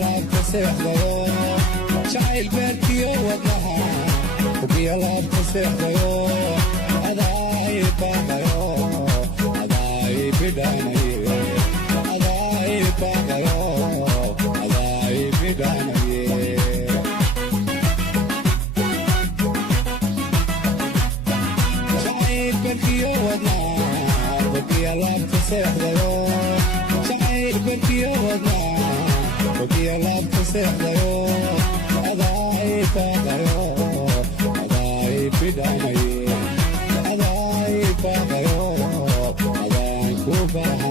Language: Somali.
laabta seexdayo jacayl beerkiyo wadnaha hubiya laabta seexdayo adaay baaqayo adaay bidhaanaye adaay baaqayo adaay bidhaanaye jacayl beerkiyo wadnaha hubiya laabta seexdayo jacayl beerkiyo wadnaha hubiya laabta seexdayo adaay baaqayo adaay bidhaanaye adaay baaqayo adaan ku baaqayo